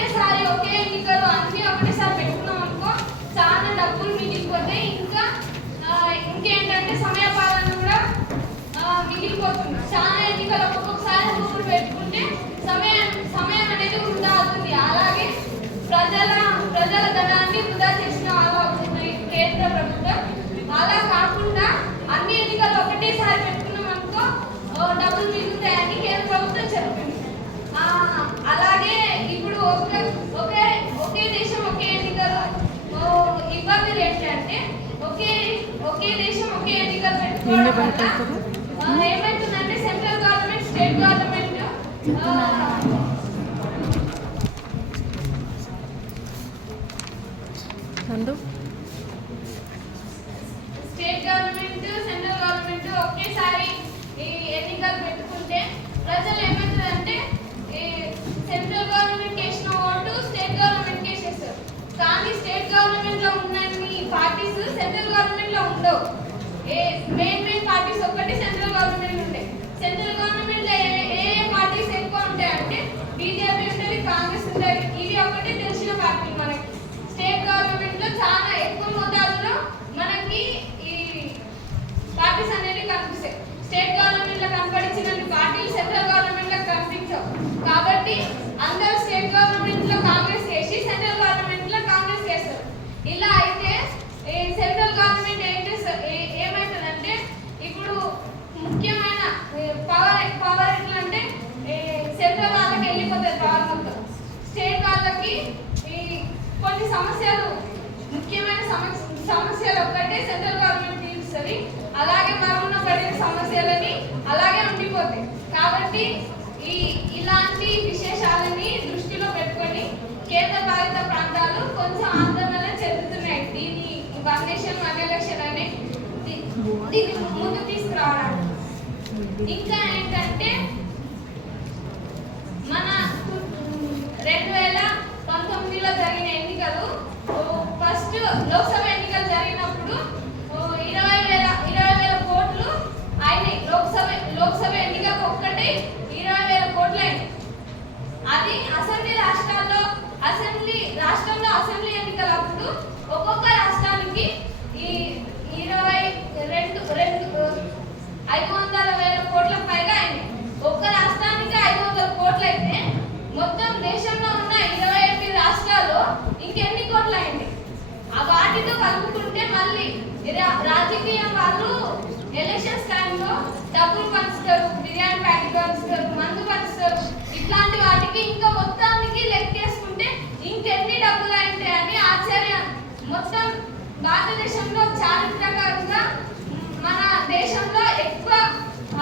ఒకేసారి ఒకే ఎన్నికలు అన్ని ఒకటేసారి పెట్టుకున్నాం అనుకో చాలా డబ్బులు మిగిలిపోతాయి. ఇంకేంటంటే సమయపాలన కూడా మిగిలిపోతుంది. చాలా ఎన్నికలు ఒక్కొక్కసారి ఊరు పెట్టుకుంటే సమయం అనేది వృధా అవుతుంది. అలాగే ప్రజల ధనాన్ని వృధా చేసిన వాళ్ళు అవుతుంది కేంద్ర ప్రభుత్వం. అలా కాకుండా అన్ని ఎన్నికలు ఒకటేసారి పెట్టుకున్నాం అనుకో డబ్బులు మిగులుతాయని కేంద్ర ప్రభుత్వం చెప్తుంది. అలాగే ఇప్పుడు ఒకే దేశం ఒకే ఎన్నికలు ఇబ్బందులు ఏంటంటే ఒకే దేశం ఒకే ఎన్నికలు పెట్టుకోవడం వల్ల ఏమవుతుందంటే central government state government central government ఒకేసారి ఈ ఎన్నికలు పెట్టుకుంటే ప్రజలు ఏమవుతుందంటే సెంట్రల్ గవర్నమెంట్ వేసిన ఓటు స్టేట్ గవర్నమెంట్ వేసేస్తారు. కానీ స్టేట్ గవర్నమెంట్ లో ఉన్నన్ని పార్టీస్ సెంట్రల్ గవర్నమెంట్ లో ఉండవు. మెయిన్ పార్టీస్ ఒక్కటి సెంట్రల్ గవర్నమెంట్ ఉంటాయి. సెంట్రల్ గవర్నమెంట్ లో ఏ పార్టీస్ ఎక్కువ ఉంటాయంటే బీజేపీ ఉంటుంది, కాంగ్రెస్ ఉంటుంది. ఇవి ఒకటి తెలిసిన పార్టీ. మనకి స్టేట్ గవర్నమెంట్ లో చాలా ఎక్కువ మోతాదులో మనకి ఈ పార్టీస్ అనేది కనిపిస్తాయి. స్టేట్ గవర్నమెంట్ లో కనపడించిన పార్టీలు సెంట్రల్ గవర్నమెంట్ లో కనిపించవు. కాబట్టి అందరూ స్టేట్ గవర్నమెంట్ లో కాంగ్రెస్ వేసి సెంట్రల్ గవర్నమెంట్ లో కాంగ్రెస్ వేస్తారు. ఇలా అయితే సెంట్రల్ గవర్నమెంట్ ఏమవుతుందంటే ఇప్పుడు ముఖ్యమైన పవర్ ఎట్లా అంటే సెంట్రల్ వాళ్ళకి వెళ్ళిపోతుంది పవర్ మొత్తం. స్టేట్ వాళ్ళకి కొన్ని సమస్యలు ముఖ్యమైన సమస్యలు ఒక్కటే సెంట్రల్ గవర్నమెంట్ తీరుస్తుంది. అలాగే మరుగున పడిన సమస్యలని అలాగే ఉండిపోతాయి. కాబట్టి ఇలాంటి విశేషాలని దృష్టిలో పెట్టుకొని కేంద్ర పాలిత ప్రాంతాలు కొంచెం ఆందోళన చెందుతున్నాయి. దీన్ని వన్ నేషన్ వన్ ఎలక్షన్ అనే దీన్ని ముందు తీసుకురావడానికి. ఇంకా ఏంటంటే మన 2019లో జరిగిన ఎన్నికలు ఫస్ట్ లోక్సభ ఎన్నికలు జరిగినప్పుడు 20,000 కోట్లు అయినాయి. లోక్సభ ఎన్నికకు ఒక్కటే 20,000 కోట్లు అయినాయి. అది రాష్ట్రంలో అసెంబ్లీ ఎన్నికలప్పుడు ఒక్కొక్క రాష్ట్రానికి ఈ 500,000 కోట్ల పైగా అయింది. ఒక్క రాష్ట్రానికి 500 కోట్లు అయితే మొత్తం దేశంలో ఉన్న 28 రాష్ట్రాల్లో ఇంకెన్ని కోట్లు అయింది. వాటితో కలుపుకుంటే మళ్ళీ రాజకీయం వాళ్ళు ఎలక్షన్స్ టైంలో డబ్బులు పంచుతారు, బిర్యానీ ప్యాకెట్ పంచుతారు, మందు పంచుతారు. ఇట్లాంటి వాటికి ఇంకా మొత్తానికి లెక్కేసుకుంటే ఇంకెన్ని డబ్బులు అయింటాయి అని ఆశ్చర్యం. మొత్తం భారతదేశంలో చారిత్రకంగా మన దేశంలో ఎక్కువ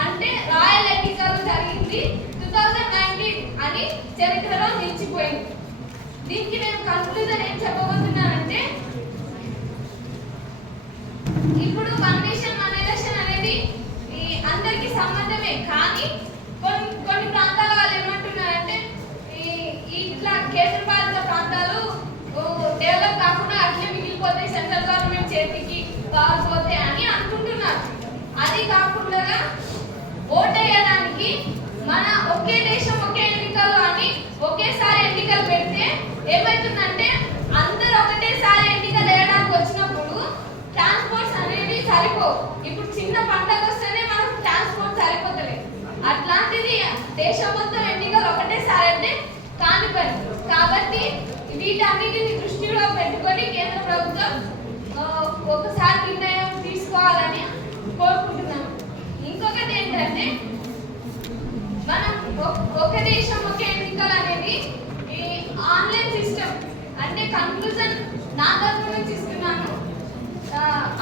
అంటే రాయల్ ఎన్నికలు జరిగింది 2019 అని చరిత్రలో నిలిచిపోయింది. దీనికి నేను కన్క్లూజన్ ఏం చెప్పబోతున్నానంటే ఇప్పుడు వన్ నేషన్ వన్ ఎలక్షన్ అనేది అందరికీ సంబంధమే. కానీ కొన్ని ప్రాంతాల వాళ్ళు ఏమంటున్నారంటే ఇట్లా కేంద్ర పాలిత ప్రాంతాలు డెవలప్ కాకుండా అట్లే మిగిలిపోతాయి, సెంట్రల్ గవర్నమెంట్ చేతికి కాకపోతాయి అని అనుకుంటున్నారు. అది కాకుండా ఓటేయడానికి మన ఒకే దేశం ఒకే ఎన్నికలు అని ఒకేసారి ఎన్నికలు పెడితే ఏమవుతుందంటే అందరూ ఒకటేసారి ఎన్నికలు వేయడానికి వచ్చినప్పుడు ట్రాన్స్పోర్ట్స్ అనేది సరిపోవు. ఇప్పుడు చిన్న పండగ వస్తేనే మనకు ట్రాన్స్పోర్ట్ సరిపోతలేదు. అట్లాంటిది దేశం మొత్తం ఎన్నికలు ఒకటేసారి అంటే కాని పని. కాబట్టి వీటన్నిటిని దృష్టిలో పెట్టుకొని కేంద్ర ప్రభుత్వం ఒకసారి నిర్ణయం తీసుకోవాలని కోరుకుంటున్నాను. ఇంకొకటి ఏంటంటే మనం ఒక దేశం ఒక ఎన్నికలు అనేది ఈ ఆన్లైన్ సిస్టమ్ అంటే కన్క్లూజన్ నా తరఫు నుంచి ఇస్తున్నాను.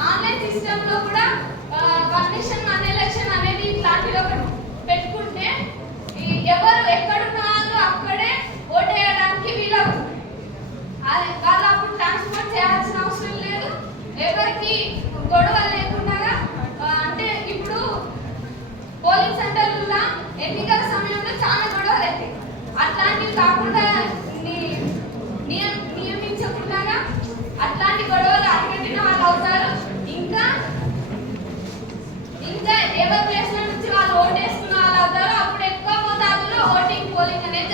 ఆన్లైన్ సిస్టమ్ లో కూడా వన్ నేషన్ వన్ ఎలక్షన్ అనేది ఇట్లాంటిది ఒకటి పెట్టుకుంటే ఎవరు ఎక్కడున్న వాళ్ళు అక్కడే ఓటేయడానికి వీలవుతుంది. వాళ్ళు అప్పుడు ట్రాన్స్పోర్ట్ చేయాల్సిన అవసరం లేదు, ఎవరికి గొడవలు లేకుండా. అంటే ఇప్పుడు పోలింగ్ సెంటర్లలో ఎన్నికల సమయంలో చాలా గొడవలు అవుతాయి. అట్లాంటివి కాకుండా నియమించకుండా అట్లాంటి గొడవలు అరికట్టిన వాళ్ళు అవుతారు. ఇంకా ఎవరి ప్లేస్ నుంచి వాళ్ళు ఓటేసుకున్న వాళ్ళు అవుతారు. అప్పుడు ఎక్కువ మోతాదులో ఓటింగ్ పోలింగ్ అనేది